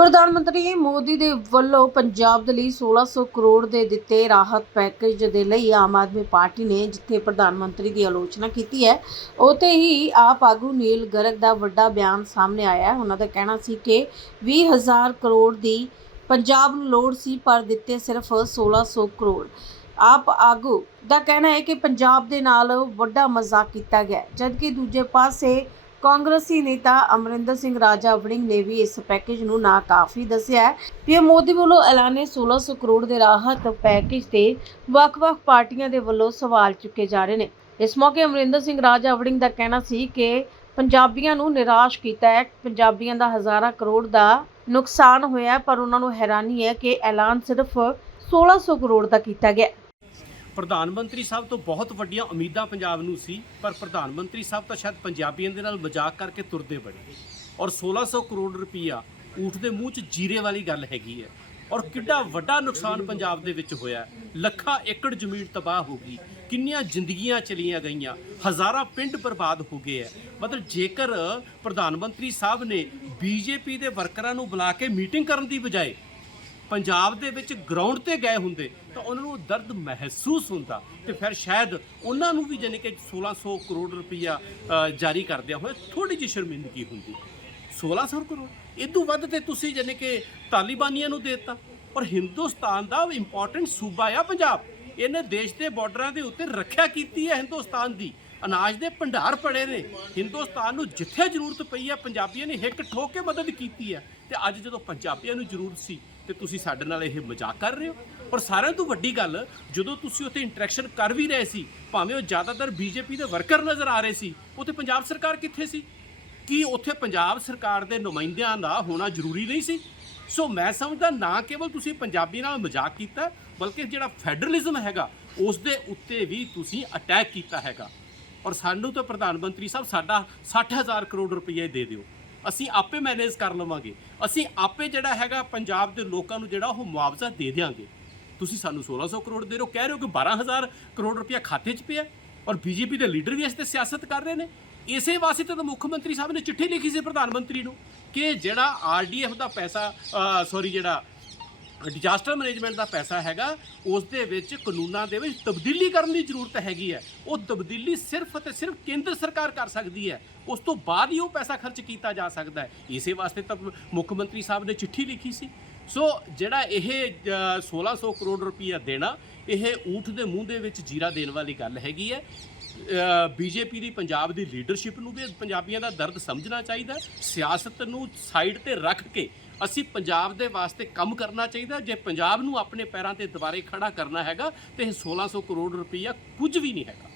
ਪ੍ਰਧਾਨ ਮੰਤਰੀ ਮੋਦੀ ਦੇ ਵੱਲੋਂ ਪੰਜਾਬ ਦੇ ਲਈ 1600 ਕਰੋੜ ਦੇ ਦਿੱਤੇ ਰਾਹਤ ਪੈਕੇਜ ਦੇ ਲਈ ਆਮ ਆਦਮੀ ਪਾਰਟੀ ਨੇ ਜਿੱਥੇ ਪ੍ਰਧਾਨ ਮੰਤਰੀ ਦੀ ਆਲੋਚਨਾ ਕੀਤੀ ਹੈ, ਉੱਥੇ ਹੀ ਆਪ ਆਗੂ ਨੀਲ ਗਰਗ ਦਾ ਵੱਡਾ ਬਿਆਨ ਸਾਹਮਣੇ ਆਇਆ ਹੈ। ਉਹਨਾਂ ਦਾ ਕਹਿਣਾ ਸੀ ਕਿ 20000 ਕਰੋੜ ਦੀ ਪੰਜਾਬ ਨੂੰ ਲੋੜ ਸੀ, ਪਰ ਦਿੱਤੇ ਸਿਰਫ 1600 ਕਰੋੜ। ਆਪ ਆਗੂ ਦਾ ਕਹਿਣਾ ਹੈ ਕਿ ਪੰਜਾਬ ਦੇ ਨਾਲ ਵੱਡਾ ਮਜ਼ਾਕ ਕੀਤਾ ਗਿਆ ਜਦਕਿ ਦੂਜੇ ਪਾਸੇ ਕਾਂਗਰਸੀ ਨੇਤਾ ਅਮਰਿੰਦਰ ਸਿੰਘ ਰਾਜਾ ਵੜਿੰਗ ਨੇ ਵੀ ਇਸ ਪੈਕੇਜ ਨੂੰ ਨਾਕਾਫੀ ਦੱਸਿਆ ਹੈ। ਪੀਐਮ ਮੋਦੀ ਵੱਲੋਂ ਐਲਾਨੇ 1600 ਕਰੋੜ ਦੇ ਰਾਹਤ ਪੈਕੇਜ ਤੇ ਵੱਖ-ਵੱਖ ਪਾਰਟੀਆਂ ਦੇ ਵੱਲੋਂ ਸਵਾਲ ਚੁੱਕੇ ਜਾ ਰਹੇ ਨੇ। ਇਸ ਮੌਕੇ ਅਮਰਿੰਦਰ ਸਿੰਘ ਰਾਜਾ ਵੜਿੰਗ ਦਾ ਕਹਿਣਾ ਸੀ ਕਿ ਪੰਜਾਬੀਆਂ ਨੂੰ ਨਿਰਾਸ਼ ਕੀਤਾ ਹੈ। ਪੰਜਾਬੀਆਂ ਦਾ ਹਜ਼ਾਰਾਂ ਕਰੋੜ ਦਾ ਨੁਕਸਾਨ ਹੋਇਆ ਪਰ ਉਹਨਾਂ ਨੂੰ ਹੈਰਾਨੀ ਹੈ ਕਿ ਐਲਾਨ ਸਿਰਫ 1600 ਕਰੋੜ ਦਾ ਕੀਤਾ ਗਿਆ ਪ੍ਰਧਾਨ ਮੰਤਰੀ ਸਾਹਿਬ ਤੋਂ ਬਹੁਤ ਵੱਡੀਆਂ ਉਮੀਦਾਂ ਪੰਜਾਬ ਨੂੰ ਸੀ, ਪਰ ਪ੍ਰਧਾਨ ਮੰਤਰੀ ਸਾਹਿਬ ਤਾਂ ਸ਼ਾਇਦ ਪੰਜਾਬੀਆਂ ਦੇ ਨਾਲ ਮਜ਼ਾਕ ਕਰਕੇ ਤੁਰਦੇ ਬਣੇ ਔਰ 1600 ਕਰੋੜ ਰੁਪਈਆ ਊਠ ਦੇ ਮੂੰਹ 'ਚ ਜੀਰੇ ਵਾਲੀ ਗੱਲ ਹੈਗੀ ਹੈ। ਔਰ ਕਿੱਡਾ ਵੱਡਾ ਨੁਕਸਾਨ ਪੰਜਾਬ ਦੇ ਵਿੱਚ ਹੋਇਆ ਲੱਖਾਂ ਏਕੜ ਜ਼ਮੀਨ ਤਬਾਹ ਹੋ ਗਈ, ਕਿੰਨੀਆਂ ਜ਼ਿੰਦਗੀਆਂ ਚਲੀਆਂ ਗਈਆਂ, ਹਜ਼ਾਰਾਂ ਪਿੰਡ ਬਰਬਾਦ ਹੋ ਗਏ ਹੈ। ਮਤਲਬ ਜੇਕਰ ਪ੍ਰਧਾਨ ਮੰਤਰੀ ਸਾਹਿਬ ਨੇ ਬੀਜੇਪੀ ਦੇ ਵਰਕਰਾਂ ਨੂੰ ਬੁਲਾ ਕੇ ਮੀਟਿੰਗ ਕਰਨ ਦੀ ਬਜਾਏ ਪੰਜਾਬ ਦੇ ਵਿੱਚ ਗਰਾਊਂਡ ਤੇ ਗਏ ਹੁੰਦੇ ਤਾਂ ਉਹਨਾਂ ਨੂੰ ਦਰਦ ਮਹਿਸੂਸ ਹੁੰਦਾ ਤੇ ਫਿਰ ਸ਼ਾਇਦ ਉਹਨਾਂ ਨੂੰ ਵੀ ਜਾਣੀ ਕਿ 1600 ਕਰੋੜ ਰੁਪਈਆ ਜਾਰੀ ਕਰਦਿਆਂ ਹੋਏ ਥੋੜੀ ਜਿਹੀ ਸ਼ਰਮਿੰਦਗੀ ਹੁੰਦੀ। 1600 ਕਰੋੜ? ਇਦੋਂ ਵੱਧ ਤੇ ਤੁਸੀਂ ਜਾਣੀ ਕਿ ਤਾਲਿਬਾਨੀਆਂ ਨੂੰ ਦੇਤਾ। ਪਰ ਹਿੰਦੁਸਤਾਨ ਦਾ ਇੰਪੋਰਟੈਂਟ ਸੂਬਾ ਆ ਪੰਜਾਬ। ਇਹਨੇ ਦੇਸ਼ ਦੇ ਬਾਰਡਰਾਂ ਦੇ ਉੱਤੇ ਰੱਖਿਆ ਕੀਤੀ ਹੈ ਹਿੰਦੁਸਤਾਨ ਦੀ। ਅਨਾਜ ਦੇ ਭੰਡਾਰ ਪੜੇ ਨੇ। ਹਿੰਦੁਸਤਾਨ ਨੂੰ ਜਿੱਥੇ ਜ਼ਰੂਰਤ ਪਈ ਹੈ, ਪੰਜਾਬੀਆਂ ਨੇ ਹਿੱਕ ਠੋਕ ਕੇ ਮਦਦ ਕੀਤੀ ਹੈ। ਤੇ ਅੱਜ ਜਦੋਂ ਪੰਜਾਬੀਆਂ ਨੂੰ ਜ਼ਰੂਰਤ ਸੀ ਤੇ ਤੁਸੀਂ ਸਾਡੇ ਨਾਲ ਇਹ ਮਜ਼ਾਕ ਕਰ ਰਹੇ ਹੋ? ਔਰ ਸਾਰਿਆਂ ਤੋਂ ਵੱਡੀ ਗੱਲ, ਜਦੋਂ ਤੁਸੀਂ ਉੱਥੇ ਇੰਟਰੈਕਸ਼ਨ ਕਰ ਵੀ ਰਹੇ ਸੀ, ਭਾਵੇਂ ਉਹ ਜ਼ਿਆਦਾਤਰ ਬੀਜੇਪੀ ਦੇ ਵਰਕਰ ਨਜ਼ਰ ਆ ਰਹੇ ਸੀ, ਉੱਥੇ ਪੰਜਾਬ ਸਰਕਾਰ ਕਿੱਥੇ ਸੀ? ਕੀ ਉੱਥੇ ਪੰਜਾਬ ਸਰਕਾਰ ਦੇ ਨੁਮਾਇੰਦਿਆਂ ਦਾ ਹੋਣਾ ਜ਼ਰੂਰੀ ਨਹੀਂ ਸੀ? ਸੋ ਮੈਂ ਸਮਝਦਾ ਨਾ ਕੇਵਲ ਤੁਸੀਂ ਪੰਜਾਬੀ ਨਾਲ ਮਜ਼ਾਕ ਕੀਤਾ, ਬਲਕਿ ਜਿਹੜਾ ਫੈਡਰਲਿਜ਼ਮ ਹੈਗਾ ਉਸ ਦੇ ਉੱਤੇ ਵੀ ਤੁਸੀਂ ਅਟੈਕ ਕੀਤਾ ਹੈਗਾ। ਔਰ ਸਾਨੂੰ ਤਾਂ ਪ੍ਰਧਾਨ ਮੰਤਰੀ ਸਾਹਿਬ ਸਾਡਾ 60000 ਕਰੋੜ ਰੁਪਏ ਦੇ ਦਿਓ। ਅਸੀਂ ਆਪੇ ਮੈਨੇਜ ਕਰ ਲਵਾਂਗੇ। ਅਸੀਂ ਆਪੇ ਜਿਹੜਾ ਹੈਗਾ ਪੰਜਾਬ ਦੇ ਲੋਕਾਂ ਨੂੰ ਜਿਹੜਾ ਉਹ ਮੁਆਵਜ਼ਾ ਦੇ ਦਿਆਂਗੇ। ਤੁਸੀਂ ਸਾਨੂੰ 1600 ਕਰੋੜ ਦੇ ਰਹੇ ਹੋ, ਕਹਿ ਰਹੇ ਹੋ ਕਿ 12000 ਕਰੋੜ ਰੁਪਇਆ ਖਾਤੇ 'ਚ ਪਿਆ ਔਰ ਬੀਜੇਪੀ ਦੇ ਲੀਡਰ ਵੀ ਇਸ ਤੇ ਸਿਆਸਤ ਕਰ ਰਹੇ ਨੇ। ਇਸੇ ਵਾਸਤੇ ਤਾਂ ਮੁੱਖ ਮੰਤਰੀ ਸਾਹਿਬ ਨੇ ਚਿੱਠੀ ਲਿਖੀ ਸੀ ਪ੍ਰਧਾਨ ਮੰਤਰੀ ਨੂੰ ਕਿ ਜਿਹੜਾ ਆਰਡੀਐਫ ਦਾ ਪੈਸਾ ਸੌਰੀ ਜਿਹੜਾ ਡਿਜ਼ਾਸਟਰ ਮੈਨੇਜਮੈਂਟ ਦਾ ਪੈਸਾ ਹੈਗਾ ਉਸ ਦੇ ਵਿੱਚ ਕਾਨੂੰਨਾਂ ਦੇ ਵਿੱਚ ਤਬਦੀਲੀ ਕਰਨ ਦੀ ਜ਼ਰੂਰਤ ਹੈਗੀ ਹੈ। ਉਹ ਤਬਦੀਲੀ ਸਿਰਫ ਅਤੇ ਸਿਰਫ ਕੇਂਦਰ ਸਰਕਾਰ ਕਰ ਸਕਦੀ ਹੈ। ਉਸ ਤੋਂ ਬਾਅਦ ਹੀ ਉਹ ਪੈਸਾ ਖਰਚ ਕੀਤਾ ਜਾ ਸਕਦਾ ਹੈ। ਇਸੇ ਵਾਸਤੇ ਤਾਂ ਮੁੱਖ ਮੰਤਰੀ ਸਾਹਿਬ ਨੇ ਚਿੱਠੀ ਲਿਖੀ ਸੀ। ਸੋ ਜਿਹੜਾ ਇਹ ਅ, 1600 ਕਰੋੜ ਰੁਪਈਆ ਦੇਣਾ ਇਹ ਊਠ ਦੇ ਮੂੰਹ ਦੇ ਵਿੱਚ ਜੀਰਾ ਦੇਣ ਵਾਲੀ ਗੱਲ ਹੈਗੀ ਹੈ। ਬੀਜੇਪੀ ਦੀ ਪੰਜਾਬ ਦੀ ਲੀਡਰਸ਼ਿਪ ਨੂੰ ਵੀ ਪੰਜਾਬੀਆਂ ਦਾ ਦਰਦ ਸਮਝਣਾ ਚਾਹੀਦਾ ਸਿਆਸਤ ਨੂੰ ਸਾਈਡ ਤੇ ਰੱਖ ਕੇ ਅਸੀਂ ਪੰਜਾਬ ਦੇ ਵਾਸਤੇ ਕੰਮ ਕਰਨਾ ਚਾਹੀਦਾ ਜੇ ਪੰਜਾਬ ਨੂੰ ਆਪਣੇ ਪੈਰਾਂ ਤੇ ਦੁਬਾਰੇ ਖੜਾ ਕਰਨਾ ਹੈਗਾ, ਤੇ ਇਹ 1600 ਕਰੋੜ ਰੁਪਈਆ ਕੁਝ ਵੀ ਨਹੀਂ ਹੈਗਾ।